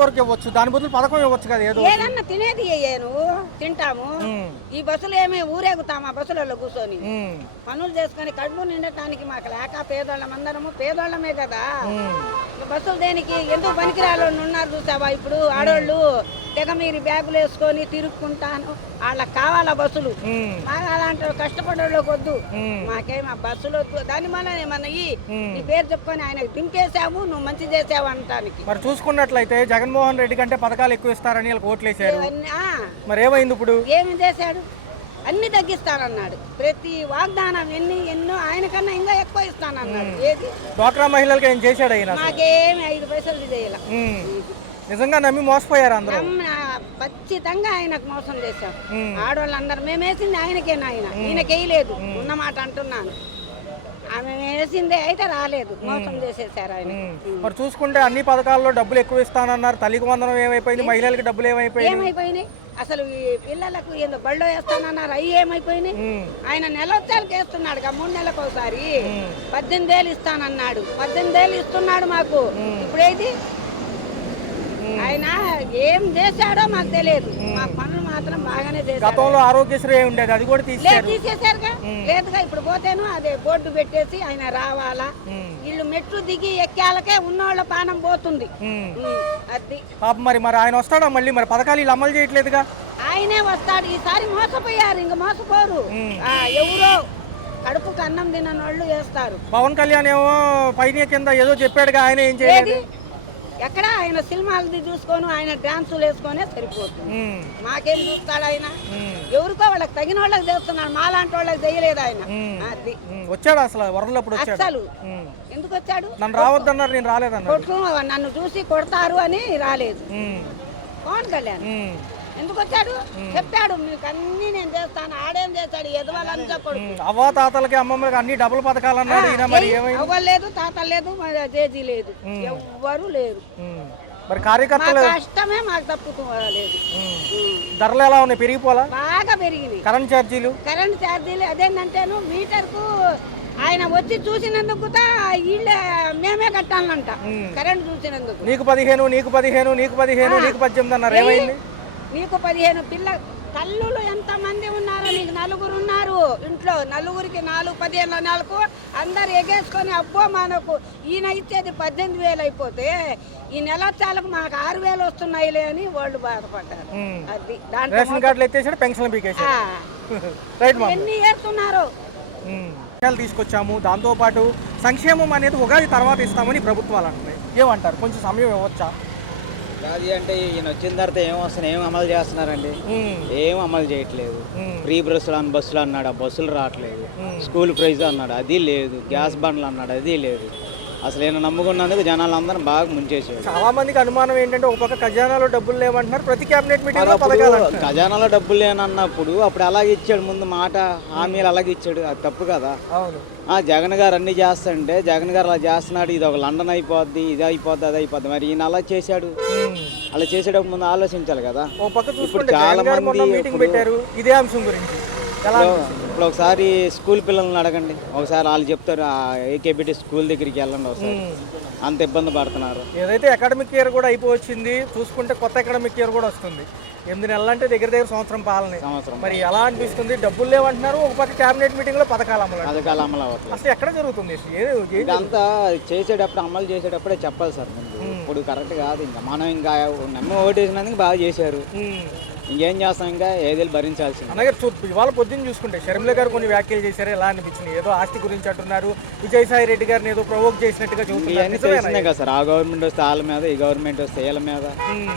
వరకు ఇవ్వచ్చు, దాని బదులు పథకం ఇవ్వచ్చు కదా. ఏదన్నా తినేది నువ్వు తింటాము. ఈ బస్సులు ఏమి ఊరేగుతామా బస్సులలో కూర్చొని పనులు చేసుకొని కడుపు నిండటానికి మాకు లేక పేదోళ్ళం అందరము పేదోళ్ళమే కదా. బస్సులు దేనికి ఎందుకు పనికిరాళ్ళు ఉన్నారు చూసావా ఇప్పుడు ఆడోళ్ళు తెగ మీరు బ్యాగులు వేసుకొని తిరుక్కుంటాను వాళ్ళకి కావాలా బస్సులు. మాకు అలాంటి కష్టపడేళ్ళకి వద్దు, మాకేం ఆ బస్సులు వద్దు. దాని వల్ల ఏమన్నా నీ పేరు చెప్పుకొని ఆయన దింపేసావు నువ్వు మంచి చేసావు అనటానికి. మరి చూసుకున్నట్లయితే జగన్మోహన్ రెడ్డి కంటే పథకాలు ఎక్కువ ఇస్తారని ఓట్లు వేసారు, మరి ఏమైంది ఇప్పుడు? ఏమి చేశాడు? అన్ని తగ్గిస్తానన్నాడు. ప్రతి వాగ్దానం ఎన్నో ఆయన కన్నా ఇంకా ఎక్కువ ఇస్తానన్నాడు. ఏది డ్వాక్రా మహిళలకు ఏం చేశాడు ఆయన? మాకేమి 5 పైసలు చేయాల. నిజంగా నమ్మి మోసపోయారు అందరూ. ఖచ్చితంగా ఆయనకు మోసం చేశాం ఆడవాళ్ళందరూ. మేము వేసింది ఆయనకేనా, ఈయనకేయలేదు ఉన్నమాట అంటున్నాను. ఆమె వేసిందే అయితే రాలేదు, మోసం చేసేసారు ఆయన. మరి చూసుకుంటే అన్ని పథకాల్లో డబ్బులు ఎక్కువ ఇస్తానన్నారు. తల్లికి వందనం ఏమైపోయింది, మహిళలకు డబ్బులు ఏమైపోయినాయి? అసలు ఈ పిల్లలకు ఏందో బళ్ళో వేస్తానన్నారు, అవి ఏమైపోయినాయి? ఆయన నెలొచ్చాలకు వేస్తున్నాడు 3 నెలలకు ఒకసారి 18,000 ఇస్తానన్నాడు. 18,000 ఇస్తున్నాడు మాకు. ఇప్పుడేది ఆయన ఏం చేశాడో మాకు తెలియదు. మా పనులు మాత్రం బాగానే చేశాడు. గతంలో ఆరోగ్యశ్రీ ఉండేది, అది కూడా తీసేశారుగా. లేదుగా ఇప్పుడు పోతేను అదే బోర్డు పెట్టేసి ఆయన రావాలా, వీళ్ళు మెట్లు దిగి ఎక్కాలకే ఉన్నోళ్ళ పానం పోతుంది. అది మరి ఆయన వస్తాడా మళ్ళీ? మరి పథకాలు వీళ్ళు అమలు చేయట్లేదుగా. ఆయనే వస్తాడు. ఈసారి మోసపోయారు, ఇంక మోసపోరు. ఎవరో కడుపుకు అన్నం తినని వాళ్ళు వేస్తారు. పవన్ కళ్యాణ్ ఏమో పైన కింద ఏదో చెప్పాడుగా, ఆయన ఏం చేయలేదు. ఎక్కడ ఆయన సినిమాలది చూసుకొని ఆయన డాన్సులు వేసుకొనే సరిపోతుంది. మాకేం చూస్తాడు ఆయన? ఎవరికో వాళ్ళకి తగిన వాళ్ళకి చేస్తున్నాడు, మాలాంటి వాళ్ళకి చేయలేదు ఆయన. అది వచ్చాడు అసలు వరదలప్పుడు అసలు ఎందుకు వచ్చాడు? నన్ను రావద్దన్నారు, నేను రాలేదన్నారు. నన్ను చూసి కొడతారు అని రాలేదు పవన్ కళ్యాణ్. ఎందుకు వచ్చాడు? చెప్పాడు మీకు అన్ని నేను చేస్తాను. ఆడేం చేస్తాడు? ఎదవాలని చెప్పాడు. అవ్వ తాతలకి అమ్మమ్మకి అన్ని డబుల్ పథకాలు అన్నాడు. అవ్వలేదు, తాత లేదు, జేజీ లేదు, ఎవ్వరు లేరు. మరి కార్యకర్తలు కష్టమే మాకు తప్పుకోలేదు. ధరలు ఎలా ఉన్నాయి? పెరిగిపోలా? బాగా పెరిగినాయి. కరెంట్ ఛార్జీలు అదేంటంటేను మీటర్కు ఆయన వచ్చి చూసినందుకు వీళ్ళే మేమే కట్టాలంట. కరెంట్ చూసినందుకు నీకు 15, నీకు 15, నీకు 15, నీకు 18 అన్నారు. ఏమైంది? నీకు 15 తల్లులు ఎంత మంది ఉన్నారో? నీకు 4 ఉన్నారు ఇంట్లో. 4కి 4 15 నెలకు అందరు ఎగేసుకొని అబ్బో మనకు ఈయన ఇచ్చేది 18,000 అయిపోతే ఈ నెల చాలకు మాకు 6,000 వస్తున్నాయిలే అని వాళ్ళు బాధపడ్డారు. అది రేషన్ కార్డులు ఎత్తేసాడు, పెన్షన్ పీకేసాడు. ఎన్ని వేస్తున్నారు? తీసుకొచ్చాము. దాంతోపాటు సంక్షేమం అనేది ఉగాది తర్వాత ఇస్తామని ప్రభుత్వాలు అంటున్నాయి. ఏమంటారు? కొంచెం సమయం ఇవ్వచ్చా? అది అంటే ఈయన వచ్చిన తర్వాత ఏం వస్తున్నాయి, ఏం అమలు చేస్తున్నారండి? ఏం అమలు చేయట్లేదు. ఫ్రీ బస్సులు అన్నాడు, ఆ బస్సులు రావట్లేదు. స్కూల్ ప్రైజ్ అన్నాడు, అది లేదు. గ్యాస్ బండ్లు అన్నాడు, అది లేదు. అసలు నేను నమ్ముకున్నందుకు జనాలందరూ బాగా ముంచేసాడు. చాలా మందికి అనుమానం ఏంటంటే ఒక పక్క ఖజానాలో డబ్బులు లేవంటున్నారు, ప్రతి కేబినెట్ మీటింగ్ లో పథకాలు. ఖజానాలో డబ్బులు లేనన్నప్పుడు అప్పుడు అలాగే ఇచ్చాడు, ముందు మాట హామీలు అలాగే ఇచ్చాడు. అది తప్పు కదా. జగన్ గారు అన్ని చేస్తాంటే జగన్ గారు అలా చేస్తున్నాడు. ఇది ఒక లండన్ అయిపోద్ది, ఇది అయిపోద్ది, అది అయిపోద్ది. మరి ఈయన అలా చేశాడు. అలా చేసేటప్పుడు ముందు ఆలోచించాలి కదా. ఇప్పుడు చాలా మంది మీటింగ్ పెట్టారు ఇదే అంశం గురించి. ఇప్పుడు ఒకసారి స్కూల్ పిల్లల్ని అడగండి, ఒకసారి వాళ్ళు చెప్తారు. ఏకేబిటి స్కూల్ దగ్గరికి వెళ్ళండి, ఒకసారి అంత ఇబ్బంది పడుతున్నారు. ఏదైతే అకాడమిక్ ఇయర్ కూడా అయిపోవచ్చింది, చూసుకుంటే కొత్త అకాడమిక్ ఇయర్ కూడా వస్తుంది. 8 నెలలు అంటే దగ్గర సంవత్సరం పాలన. మరి ఎలా అనిపిస్తుంది? డబ్బులు లేవంటున్నారు, ఒక పక్క కేబినెట్ మీటింగ్ లో పథకాలు అమలు అవుతుంది. అసలు ఎక్కడ జరుగుతుంది? ఇదంతా చేసేటప్పుడు అమలు చేసేటప్పుడే చెప్పాలి సార్. ఇప్పుడు కరెక్ట్ కాదు. ఇంకా మనం ఇంకా నమ్మి ఓటేసినందుకు బాగా చేశారు, ఇంకేం చేస్తాం? ఇంకా ఏదేళ్ళు భరించాల్సింది. అలాగే ఇవాళ పొద్దున్న చూసుకుంటే షర్మిల గారు కొన్ని వ్యాఖ్యలు చేశారు. ఎలా అనిపించింది? ఏదో ఆస్తి గురించి అంటున్నారు, విజయసాయి రెడ్డి గారిని ఏదో ప్రొవోక్ చేసినట్టుగా చూస్తున్నాయి కదా సార్. ఆ గవర్నమెంట్ వస్తే వాళ్ళ మీద, ఈ గవర్నమెంట్ వస్తే వీళ్ళ మీద,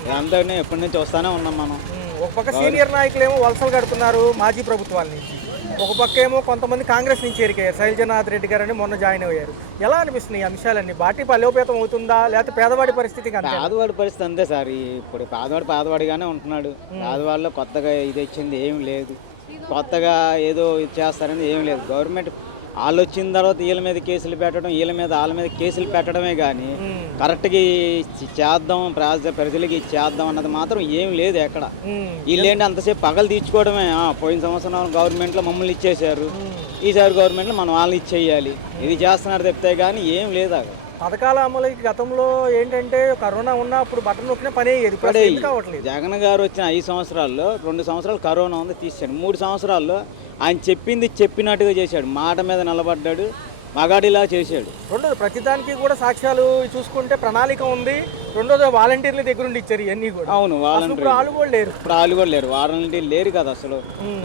ఇదంతా ఎప్పటి నుంచి వస్తానే ఉన్నాం మనం. ఒక పక్క సీనియర్ నాయకులు ఏమో వలసలు కడుతున్నారు మాజీ ప్రభుత్వాల నుంచి, ఒక పక్క ఏమో కొంతమంది కాంగ్రెస్ నుంచి ఎరికారు. శైలజనాథ్ రెడ్డి గారు అని మొన్న జాయిన్ అయ్యారు. ఎలా అనిపిస్తుంది ఈ అంశాలన్నీ? పార్టీ బలోపేతం అవుతుందా, లేకపోతే పేదవాడి పరిస్థితి? పేదవాడి పరిస్థితి అంతే సార్. ఇప్పుడు పేదవాడిగానే ఉంటున్నాడు. పేదవాడిలో కొత్తగా ఇది వచ్చింది ఏమి లేదు, కొత్తగా ఏదో ఇది చేస్తారని ఏం లేదు. గవర్నమెంట్ వాళ్ళు వచ్చిన తర్వాత వీళ్ళ మీద కేసులు పెట్టడం, వాళ్ళ మీద కేసులు పెట్టడమే కానీ కరెక్ట్గా చేద్దాం, ప్రజలకి చేద్దాం అన్నది మాత్రం ఏం లేదు ఎక్కడ. వీళ్ళేంటి అంతసేపు పగలు తీర్చుకోవడమే. పోయిన సంవత్సరం గవర్నమెంట్లో మమ్మల్ని ఇచ్చేసారు, ఈసారి గవర్నమెంట్లో మనం వాళ్ళని ఇచ్చేయాలి, ఇది చేస్తున్నారు చెప్తే కానీ ఏం లేదు అక్కడ. పథకాల అమలుకి గతంలో ఏంటంటే కరోనా ఉన్నప్పుడు బటన్ నొక్కిన పని అయ్యేది, ఇప్పుడు అసలు ఎందుకు అవ్వట్లేదు? జగన్ గారు వచ్చిన 5 సంవత్సరాల్లో 2 సంవత్సరాలు కరోనా ఉంది తీసాడు. 3 సంవత్సరాల్లో ఆయన చెప్పింది చెప్పినట్టుగా చేశాడు, మాట మీద నిలబడ్డాడు, మగాడిలా చేశాడు. రెండోది ప్రతిదానికి కూడా సాక్ష్యాలు చూసుకుంటే ప్రణాళిక ఉంది. రెండోది వాలంటీర్ల దగ్గర నుండి ఇచ్చారు ఇవన్నీ కూడా. అవును, అసలు ఇప్పుడు వాళ్ళు కూడా లేరు. ఇప్పుడు వాళ్ళు కూడా లేరు, వారంటీర్లు లేరు కదా అసలు.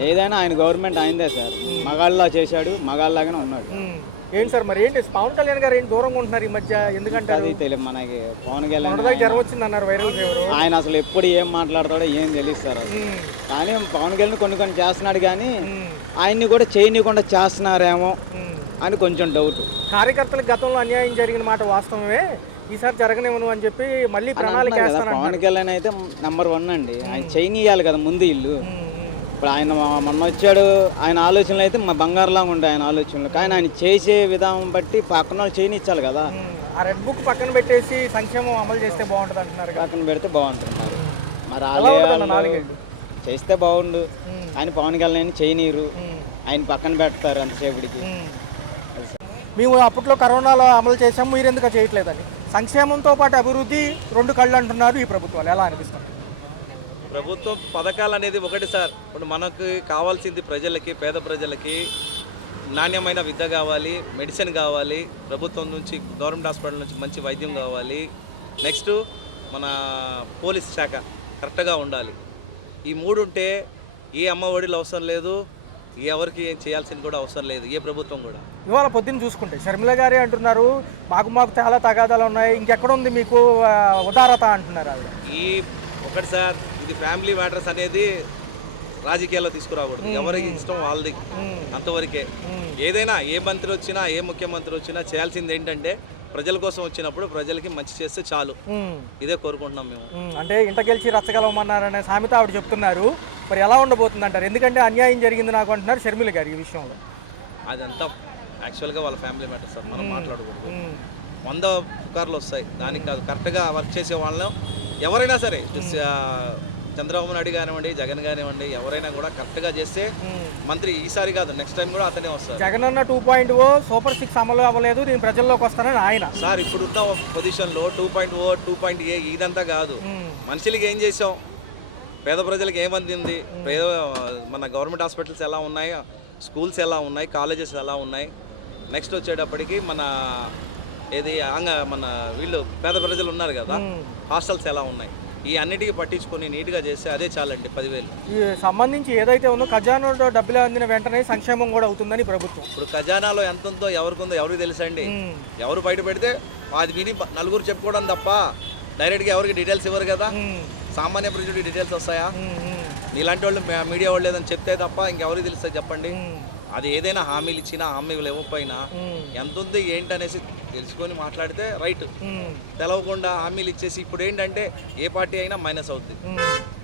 ఏదైనా ఆయన గవర్నమెంట్ ఆయనదే సార్. మగాళ్ళలా చేశాడు, మగాళ్ళలాగానే ఉన్నాడు. ఏంటి సార్ మరి ఏంటి పవన్ కళ్యాణ్ గారు ఏంటి దూరంగా ఉంటున్నారు ఈ మధ్య, ఎందుకంటే అది తెలియదు మనకి. పవన్ కళ్యాణ్ జ్వరం వచ్చింది అన్నారు, వైరల్ ఫీవర్. ఆయన అసలు ఎప్పుడు ఏం మాట్లాడతాడో ఏం తెలియదు సార్ అసలు. కానీ పవన్ కళ్యాణ్ కొన్ని చేస్తున్నాడు, కానీ ఆయన్ని కూడా చేయనీయకుండా చేస్తున్నారేమో అని కొంచెం డౌట్. కార్యకర్తలకు గతంలో అన్యాయం జరిగిన మాట వాస్తవమే, ఈసారి జరగనివ్వను అని చెప్పి మళ్ళీ ప్రణాళిక వేస్తాను. పవన్ కళ్యాణ్ అయితే నెంబర్ 1 అండి. ఆయన చేయనీయాలి కదా ముందు ఇల్లు. ఇప్పుడు ఆయన మొన్న వచ్చాడు, ఆయన ఆలోచనలు అయితే మా బంగారులాగా ఉండే ఆయన ఆలోచనలు. కానీ ఆయన చేసే విధానం బట్టి పక్కన వాళ్ళు చేయనిచ్చాలి కదా. ఆ రెడ్ బుక్ పక్కన పెట్టేసి సంక్షేమం అమలు చేస్తే బాగుంటుంది అంటున్నారు. పక్కన పెడితే బాగుంటున్నారు. మరి వాళ్ళు చేస్తే బాగుండు. ఆయన పవన్ కళ్యాణ్ చేయనీరు, ఆయన పక్కన పెడతారు అంతసేపటికి. మేము అప్పట్లో కరోనాలో అమలు చేసాము, మీరు ఎందుకు చేయట్లేదని. సంక్షేమంతో పాటు అభివృద్ధి 2 కళ్ళు అంటున్నారు ఈ ప్రభుత్వాలు, ఎలా అనిపిస్తుంది? ప్రభుత్వం పథకాలు అనేది ఒకటి సార్. ఇప్పుడు మనకు కావాల్సింది ప్రజలకి, పేద ప్రజలకి నాణ్యమైన విద్య కావాలి, మెడిసిన్ కావాలి, ప్రభుత్వం నుంచి గవర్నమెంట్ హాస్పిటల్ నుంచి మంచి వైద్యం కావాలి. నెక్స్ట్ మన పోలీస్ శాఖ కరెక్ట్గా ఉండాలి. ఈ 3 ఉంటే ఏ అమ్మ ఒడిలు అవసరం లేదు, ఎవరికి ఏం చేయాల్సింది కూడా అవసరం లేదు, ఏ ప్రభుత్వం కూడా. ఇవాళ పొద్దున్న చూసుకుంటే షర్మిల గారే అంటున్నారు మాకు చాలా తగాదాలు ఉన్నాయి, ఇంకెక్కడ ఉంది మీకు ఉదారత అంటున్నారు. అది ఈ ఒకటి సార్, ఇది ఫ్యామిలీ మ్యాటర్స్ అనేది రాజకీయాల్లో తీసుకురాకూడదు. ఎవరికి ఇష్టం వాళ్ళది, అంతవరకే. ఏదైనా ఏ మంత్రి వచ్చినా, ఏ ముఖ్యమంత్రి వచ్చినా చేయాల్సింది ఏంటంటే ప్రజల కోసం వచ్చినప్పుడు ప్రజలకి మంచి చేస్తే చాలు, ఇదే కోరుకుంటున్నాం మేము. అంటే ఇంట గెలిచి రచ్చగలమన్నారనే సామెత ఆవిడ చెప్తున్నారు. మరి ఎలా ఉండబోతుంది అంటారు? ఎందుకంటే అన్యాయం జరిగింది నాకు అంటున్నారు షర్మిల గారు ఈ విషయంలో. అదంతా యాక్చువల్గా వాళ్ళ ఫ్యామిలీ మ్యాటర్ సార్, మనం మాట్లాడకూడదు. 100 పుకార్లు వస్తాయి, దానికి కాదు. కరెక్ట్గా వర్క్ చేసే వాళ్ళం ఎవరైనా సరే, చంద్రబాబు నాయుడు కానివ్వండి, జగన్ కానివ్వండి, ఎవరైనా కూడా కరెక్ట్గా చేస్తే మంత్రి ఈసారి కాదు నెక్స్ట్ టైం కూడా అతనే వస్తారు. జగన్ అన్న 2.0 సూపర్ 6 అమలు అవ్వలేదు, నేను ప్రజల్లోకి వస్తానని ఆయన. సార్ ఇప్పుడున్న పొజిషన్లో 2.0 2.A ఇదంతా కాదు. మనుషులకి ఏం చేసాం, పేద ప్రజలకు ఏమందింది, మన గవర్నమెంట్ హాస్పిటల్స్ ఎలా ఉన్నాయి, స్కూల్స్ ఎలా ఉన్నాయి, కాలేజెస్ ఎలా ఉన్నాయి, నెక్స్ట్ వచ్చేటప్పటికి మన మన వీళ్ళు పేద ప్రజలు ఉన్నారు కదా, హాస్టల్స్ ఎలా ఉన్నాయి, ఈ అన్నిటికీ పట్టించుకొని నీట్గా చేస్తే అదే చాలండి. 10,000 ఈ సంబంధించి ఏదైతే ఉందో ఖజానాలో డబ్బులు అందిన వెంటనే సంక్షేమం కూడా అవుతుందని ప్రభుత్వం. ఇప్పుడు ఖజానాలో ఎంత ఉందో ఎవరికి ఉందో ఎవరికి తెలుసండి. ఎవరు బయట పెడితే అది విని నలుగురు చెప్పుకోవడం తప్ప డైరెక్ట్గా ఎవరికి డీటెయిల్స్ ఇవ్వరు కదా. సామాన్య ప్రజలకి డీటెయిల్స్ వస్తాయా? ఇలాంటి వాళ్ళు మీడియా వాళ్ళు లేదని చెప్తే తప్ప ఇంకెవరికి తెలుస్తుంది చెప్పండి. అది ఏదైనా హామీలు ఇచ్చినా హామీలు ఇవ్వకపోయినా ఎంత ఉంది ఏంటనేసి తెలుసుకొని మాట్లాడితే రైట్. తెలవకుండా హామీలు ఇచ్చేసి ఇప్పుడు ఏంటంటే ఏ పార్టీ అయినా మైనస్ అవుతుంది.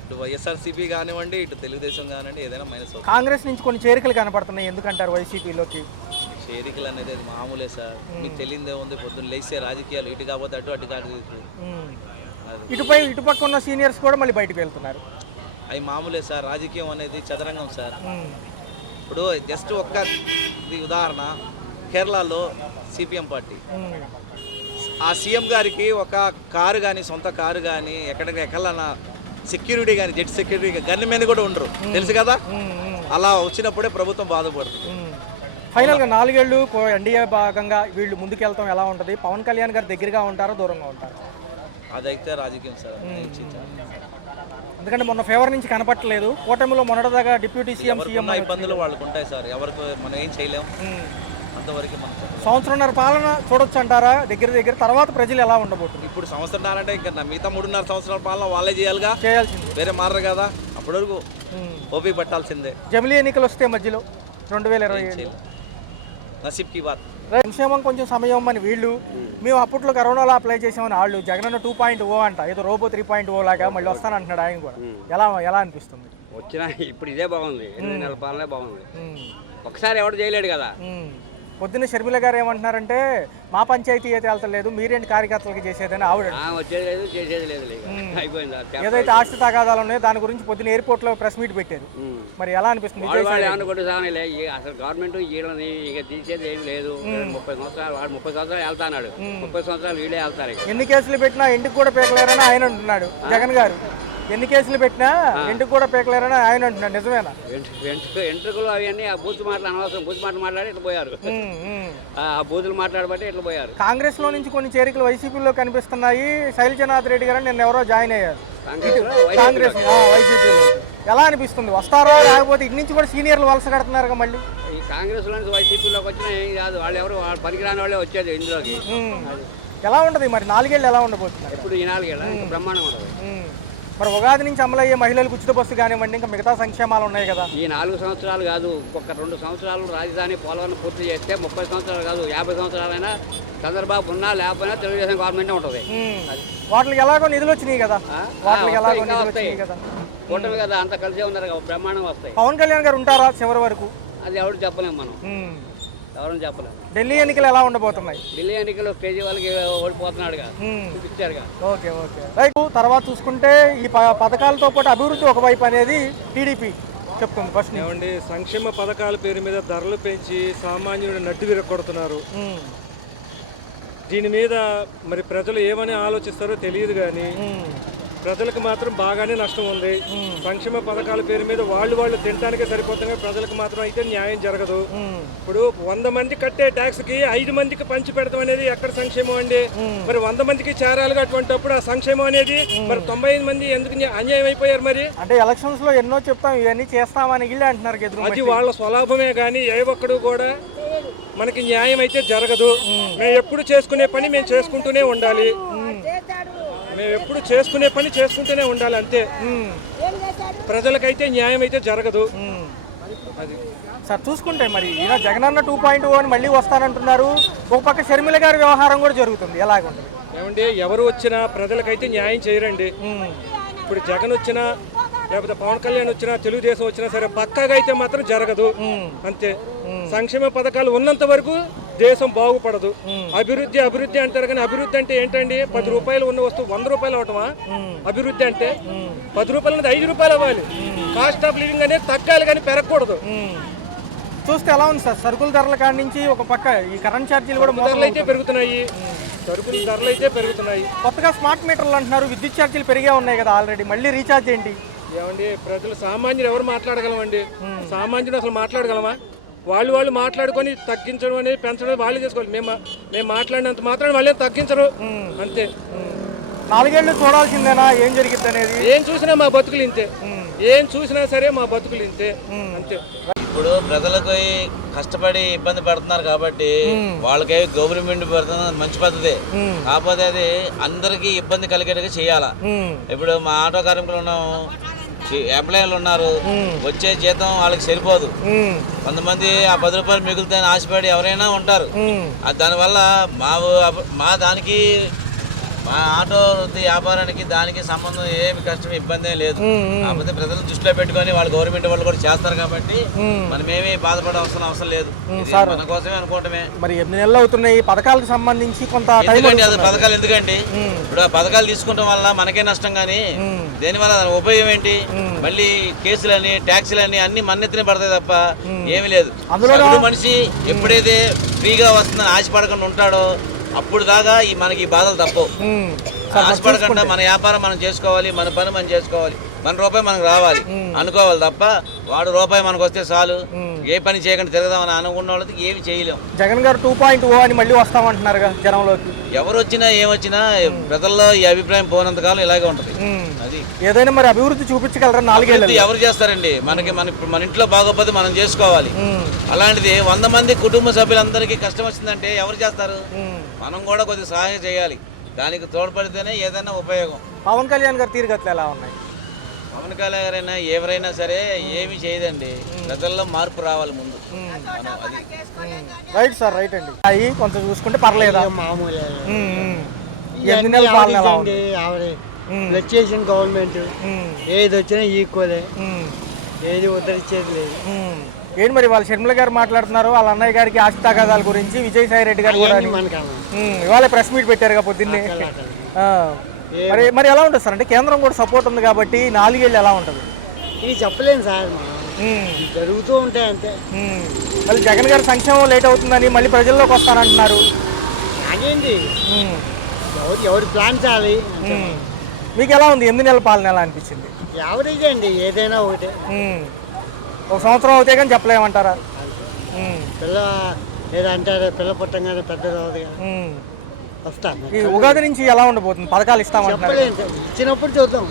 ఇటు వైఎస్ఆర్సీపీ కానివ్వండి, ఇటు తెలుగుదేశం కానివ్వండి, ఏదైనా మైనస్ అవుతుంది. కాంగ్రెస్ నుంచి కొన్ని చేరికలు కనపడుతున్నాయి, ఎందుకంటారు వైసీపీలోకి? చేరికలు అనేది అది మామూలే సార్, మీకు తెలియదే ఉంది. పొద్దున్న లేస్తే రాజకీయాలు ఇటు కాకపోతే అటు కాదు, ఇటుపక్క ఉన్న సీనియర్స్ కూడా మళ్ళీ బయటకు వెళ్తున్నారు. అవి మామూలే సార్, రాజకీయం అనేది చదరంగం సార్. ఇప్పుడు జస్ట్ ఒక్క ఉదాహరణ, కేరళలో సిపిఎం పార్టీ, ఆ సీఎం గారికి ఒక కారు కానీ, సొంత కారు కానీ, ఎక్కడైనా సెక్యూరిటీ కానీ, జెట్ సెక్యూరిటీ గన్ మీద కూడా ఉండరు, తెలుసు కదా. అలా వచ్చినప్పుడే ప్రభుత్వం బాధపడుతుంది. ఫైనల్గా 4 ఏళ్ళు ఎన్డీఏ భాగంగా వీళ్ళు ముందుకెళ్తాం ఎలా ఉంటుంది? పవన్ కళ్యాణ్ గారు దగ్గరగా ఉంటారా, దూరంగా ఉంటారా? అదైతే రాజకీయం సార్. ఎందుకంటే మొన్న ఫేవర్ నుంచి కనపట్టలేదు, కూటమిలో మొన్నటిదాకా డిప్యూటీ సీఎం ఇబ్బందులు వాళ్ళకు ఉంటాయి సార్, ఎవరికి మనం ఏం చేయలేం. అంతవరకు మనం 1.5 సంవత్సరం పాలన చూడొచ్చు అంటారా దగ్గర? తర్వాత ప్రజలు ఎలా ఉండబోతుంది? ఇప్పుడు 1.5 సంవత్సరాలు అంటే ఇంకా మిగతా 3.5 సంవత్సరాల పాలన వాళ్ళే చేయాలిగా, చేయాల్సింది, వేరే మారరు కదా. అప్పటి వరకు ఓపీ పట్టాల్సిందే. జమిలీ ఎన్నికలు వస్తే మధ్యలో 2027 నసీబ్ కి బాత్. సంక్షేమం కొంచెం సమయం అని వీళ్ళు, మేము అప్పట్లో కరోనాలో అప్లై చేసామని వాళ్ళు. జగన్ 2.0 అంట, ఏదో రోబో 3.0 లాగా మళ్ళీ వస్తానంటున్నాడు ఆయన కూడా. ఎలా అనిపిస్తుంది? వచ్చినా ఇప్పుడు ఇదే బాగుంది, 8 నెలల పాలనే బాగుంది. ఒకసారి ఎవడు చేయలేడు కదా. పొద్దున్న షర్మిల గారు ఏమంటున్నారంటే మా పంచాయతీ అయితే వెళ్తలేదు, మీరేంటి కార్యకర్తలకి చేసేదని ఆవిడ. వచ్చేది లేదు, చేసేది లేదు. అయిపోయింది. ఏదైతే ఆస్తి తగాదాలు ఉన్నాయో దాని గురించి పొద్దున్న ఎయిర్పోర్ట్ లో ప్రెస్ మీట్ పెట్టారు. మరి ఎలా అనిపిస్తుంది? అనుకుంటే సాగలే, అసలు గవర్నమెంట్ వీళ్ళని ఇక తీసేది ఏం లేదు. 30 సంవత్సరాలు వాడు 30 సంవత్సరాలు వెళ్తాడు, 30 సంవత్సరాలు వీళ్ళే వెళ్తారు. ఎన్ని కేసులు పెట్టినా ఇంటికి కూడా పీకలేరని ఆయన అంటున్నాడు జగన్ గారు. ఎన్ని కేసులు పెట్టినా ఇంటికి కూడా పీకలేరని ఆయన అంటున్నాడు. నిజమేనా? ఎంట్రుకలు అవన్నీ ఆ బూత్ మాటలు అనవసరం, బూత్ మాటలు మాట్లాడి ఇట్లా పోయారు. ఆ బూతులు మాట్లాడబట్టి ఇట్లా పోయారు. కాంగ్రెస్ లో నుంచి కొన్ని చేరికలు వైసీపీలో కనిపిస్తున్నాయి. శైలజనాథ్ రెడ్డి గారు నిన్న ఎవరో జాయిన్ అయ్యారు కాంగ్రెస్ వైసీపీలో. ఎలా అనిపిస్తుంది? వస్తారో లేకపోతే ఇటు నుంచి కూడా సీనియర్లు వలస కడుతున్నారు మళ్ళీ? ఈ కాంగ్రెస్ లో నుంచి వైసీపీలోకి వచ్చినా ఏం కాదు, వాళ్ళు ఎవరు పనికిరాని వాళ్ళే వచ్చేది ఇందులోకి. ఎలా ఉంటుంది మరి 4 ఏళ్ళు ఎలా ఉండబోతున్నారు? ఇప్పుడు ఈ 4 ఏళ్ళ బ్రహ్మాండం ఉండదు. మరి ఉగాది నుంచి అమలయ్యే మహిళలకు ఉచిత బస్సు కానివ్వండి, ఇంకా మిగతా సంక్షేమాలు ఉన్నాయి కదా. ఈ 4 సంవత్సరాలు కాదు, ఇంకొక 2 సంవత్సరాలు రాజధాని పోలవరం పూర్తి చేస్తే 30 సంవత్సరాలు కాదు 50 సంవత్సరాలైనా చంద్రబాబు ఉన్నా లేకపోయినా తెలుగుదేశం గవర్నమెంట్ ఉంటుంది. వాటికి ఎలాగో నిధులు వచ్చినాయి కదా, వాటికి ఎలాగో నిధులు వచ్చినాయి కదా, కూటమి కదా, అంతా కలిసే ఉన్నారు కదా, బ్రహ్మాండం వస్తాయి. పవన్ కళ్యాణ్ గారు ఉంటారా చివరి వరకు? అది ఎవరు చెప్పలేము, మనం ఎవరని చెప్పలేము. ఢిల్లీ ఎన్నికలు ఎలా ఉండబోతున్నాయి? ఢిల్లీ ఎన్నికలు కేజ్రీవాల్కి ఓడిపోతున్నాడుగా, చూపించారుగా. Okay right. తర్వాత చూసుకుంటే ఈ పథకాలతో పాటు అభివృద్ధి ఒకవైపు అనేది టీడీపీ చెప్తుంది. ఫస్ట్ ఏమండి, సంక్షేమ పథకాల పేరు మీద ధరలు పెంచి సామాన్యుడు నడ్డు విరగొడుతున్నారు. దీని మీద మరి ప్రజలు ఏమని ఆలోచిస్తారో తెలియదు, కానీ ప్రజలకు మాత్రం బాగానే నష్టం ఉంది. సంక్షేమ పథకాల పేరు మీద వాళ్ళు తినడానికే సరిపోతుంది, ప్రజలకు మాత్రం అయితే న్యాయం జరగదు. ఇప్పుడు 100 మంది కట్టే ట్యాక్స్ కి 5 మందికి పంచి పెడతాం అనేది ఎక్కడ సంక్షేమం అండి? మరి 100 మందికి చేరాలిగా, అటువంటిప్పుడు ఆ సంక్షేమం అనేది మరి 95 మంది ఎందుకు అన్యాయం అయిపోయారు? మరి అంటే ఎలక్షన్స్ లో ఎన్నో చెప్తాం, ఇవన్నీ చేస్తామని వీళ్ళే అంటున్నారు. అది వాళ్ళ స్వలాభమే, కానీ ఏ ఒక్కడు కూడా మనకి న్యాయం అయితే జరగదు. మేము ఎప్పుడు చేసుకునే పని మేము చేసుకుంటూనే ఉండాలి, మేము ఎప్పుడు చేసుకునే పని చేసుకుంటూనే ఉండాలి, అంతే. ప్రజలకైతే న్యాయం అయితే జరగదు. అది సార్ చూసుకుంటే మరి ఈయన జగనన్న 2.0 అని మళ్ళీ వస్తానంటున్నారు. ఒక పక్క షర్మిల గారి వ్యవహారం కూడా జరుగుతుంది. ఎలాగుంటుంది? ఏమండి, ఎవరు వచ్చినా ప్రజలకైతే న్యాయం చేయరండి. ఇప్పుడు జగన్ వచ్చినా లేకపోతే పవన్ కళ్యాణ్ వచ్చినా తెలుగుదేశం వచ్చినా సరే పక్కాగా అయితే మాత్రం జరగదు, అంతే. సంక్షేమ పథకాలు ఉన్నంత వరకు దేశం బాగుపడదు. అభివృద్ధి అంటారు, కానీ అభివృద్ధి అంటే ఏంటండి? 10 రూపాయలు ఉన్న వస్తువు 100 రూపాయలు అవటమా అభివృద్ధి అంటే? 10 రూపాయలు అనేది 5 రూపాయలు అవ్వాలి. కాస్ట్ ఆఫ్ లివింగ్ అనేది తగ్గాలి, కానీ పెరగకూడదు. చూస్తే ఎలా ఉంది సార్? సరుకుల ధరల కాడి నుంచి ఒక పక్క ఈ కరెంట్ ఛార్జీలు కూడా ధరలు అయితే పెరుగుతున్నాయి, సరుకుల ధరలు అయితే పెరుగుతున్నాయి. కొత్తగా స్మార్ట్ మీటర్లు అంటున్నారు, విద్యుత్ ఛార్జీలు పెరిగే ఉన్నాయి కదా ఆల్రెడీ, మళ్ళీ రీఛార్జ్ ఏంటి? ఏమండి, ప్రజలు సామాన్యులు ఎవరు మాట్లాడగలమండి? సామాన్యుడు అసలు మాట్లాడగలమా? వాళ్ళు మాట్లాడుకొని తగ్గించడం అనేది పెంచడం వాళ్ళే చేసుకోవాలి. మేము మాట్లాడినంత మాత్రం వాళ్ళే తగ్గించరు, అంతే. 4 ఏళ్ళు చూడాల్సిందేనా ఏం జరిగింది అనేది? ఏం చూసినా మా బతుకులు ఇంతే, ఏం చూసినా సరే మా బతుకులు ఇంతే, అంతే. ఇప్పుడు ప్రజలకు కష్టపడి ఇబ్బంది పడుతున్నారు కాబట్టి వాళ్ళకి గవర్నమెంట్ పెడుతున్న మంచి పద్ధతి. కాకపోతే అది అందరికీ ఇబ్బంది కలిగేట్టుగా చేయాలా. ఇప్పుడు మా ఆటో కార్మికులు ఉన్నాము, ఎంప్లాయీలు ఉన్నారు, వచ్చే జీతం వాళ్ళకి సరిపోదు. కొంతమంది ఆ 10 రూపాయలు మిగులుతాయని ఆశపడి ఎవరైనా ఉంటారు. దానివల్ల మా దానికి మా ఆటో వ్యాపారానికి దానికి సంబంధం ఏమి కష్టం ఇబ్బంది లేదు. కాకపోతే ప్రజలను దృష్టిలో పెట్టుకొని వాళ్ళు గవర్నమెంట్ వాళ్ళు కూడా చేస్తారు కాబట్టి మనమేమి బాధపడవలసిన అవసరం లేదు, మన కోసమే అనుకోవటమే. మరి 8 నెలలు అవుతున్నాయి పథకాలకు సంబంధించి కొంత పథకాలు ఎందుకండి? ఇప్పుడు ఆ పథకాలు తీసుకుంటాం వల్ల మనకే నష్టం, కానీ దేనివల్ల ఉపయోగం ఏంటి? మళ్ళీ కేసులని ట్యాక్సీలని అన్ని మన్నెత్తిన పడతాయి తప్ప ఏమి లేదు. మనిషి ఎప్పుడైతే ఫ్రీగా వస్తుందని ఆశపడకుండా ఉంటాడో అప్పుడు దాకా మనకి ఈ బాధలు తప్పవు. ఆశపడకుండా మన వ్యాపారం మనం చేసుకోవాలి, మన పని మనం చేసుకోవాలి, మన రూపాయి మనకు రావాలి అనుకోవాలి తప్ప వాడు రూపాయి మనకు వస్తే చాలు ఏ పని చేయకుండా తిరగదామని అనుకున్న వాళ్ళకి ఏమి చేయలేము. జగన్ గారు 2.0 అని మళ్ళీ వస్తామంటున్నారు జనంలోకి. ఎవరు వచ్చినా ఏమొచ్చినా ప్రజల్లో ఈ అభిప్రాయం పోనంత కాలం ఇలాగే ఉంటది. అది ఏదైనా మరి అభివృద్ధి చూపించగలరా? 4 ఏళ్ళు ఎవరు చేస్తారండి? మన ఇంట్లో బాగోపోతే మనం చేసుకోవాలి. అలాంటిది 100 మంది కుటుంబ సభ్యులందరికీ కష్టం వచ్చిందంటే ఎవరు చేస్తారు? మనం కూడా కొద్దిగా సహాయం చేయాలి, దానికి తోడ్పడితేనే ఏదైనా ఉపయోగం. పవన్ కళ్యాణ్ గారు తీరుగట్లు ఎలా ఉన్నాయి? పవన్ కళ్యాణ్ గారైనా ఎవరైనా సరే ఏమి చేయదండి, ప్రజల్లో మార్పు రావాలి ముందు. రైట్ సార్, రైట్ అండి. అవి కొంచెం చూసుకుంటే పర్లేదా? మామూలే. 8 నెలల పాలన వచ్చేసిన గవర్నమెంట్ ఏది వచ్చినా ఈక్వలే, ఏది ఉద్ధరించేది లేదు. ఏంటి మరి వాళ్ళ షర్మిల గారు మాట్లాడుతున్నారు వాళ్ళ అన్నయ్య గారికి ఆస్తి తగాదాల గురించి, విజయసాయి రెడ్డి గారు కూడా ఇవాళ ప్రెస్ మీట్ పెట్టారుగా పొద్దున్నే. ఆ. మరి మరి ఎలా ఉంటుంది సార్? అంటే కేంద్రం కూడా సపోర్ట్ ఉంది కాబట్టి 4 ఏళ్ళు ఎలా ఉంటుంది? ఇది చెప్పలేను సార్, జరుగుతూ ఉంటాయి అంతే. మళ్ళీ జగన్ గారి సంక్షేమం లేట్ అవుతుందని మళ్ళీ ప్రజల్లోకి వస్తానంటున్నారు. అదేంటి, ఎవరు ప్లాన్ చేయాలి. మీకు ఎలా ఉంది 8 నెలల పాలన ఎలా అనిపించింది? యావరేజ్ అండి, ఏదైనా ఒకటే. ఒక సంవత్సరం అవుతే కానీ చెప్పలేమంటారా? పిల్ల లేదంటే పిల్ల పుట్టంగానే పెద్దది అవుతుంది కదా, వస్తాను. ఈ ఉగాది నుంచి ఎలా ఉండబోతుంది? పథకాలు ఇస్తామంటున్నారు. చెప్పలేదు, ఇచ్చినప్పుడు చూద్దాం.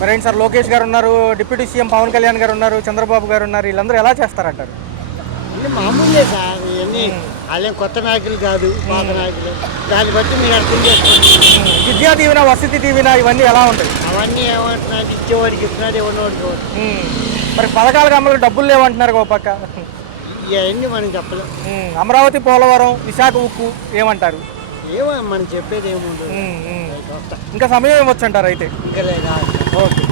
మరి ఏంటి సార్, లోకేష్ గారు ఉన్నారు, డిప్యూటీ సీఎం పవన్ కళ్యాణ్ గారు ఉన్నారు, చంద్రబాబు గారు ఉన్నారు, వీళ్ళందరూ ఎలా చేస్తారంటారు? ఇవన్నీ మామూలే సార్, ఇవన్నీ వాళ్ళేం కొత్త నాయకులు కాదు, పాత నాయకులు. దాన్ని బట్టి మీరు అర్థం చేసుకోండి. విద్యా దీవెన, వసతి దీవెన ఇవన్నీ ఎలా ఉంటాయి? అవన్నీ ఏమంటున్నాడు, ఇచ్చేవాడికి ఇస్తున్నాడు, ఎవరినోడికి. మరి పథకాలకు అమలు డబ్బులు లేవంటున్నారు ఒక పక్క. ఇవన్నీ మనం చెప్పలేం. అమరావతి, పోలవరం, విశాఖ ఉక్కు ఏమంటారు? ఏమో మనం చెప్పేది ఏముండదు. ఇంకా సమయం ఏమొచ్చు అంటారు అయితే? ఇంకా లేదా. ఓకే.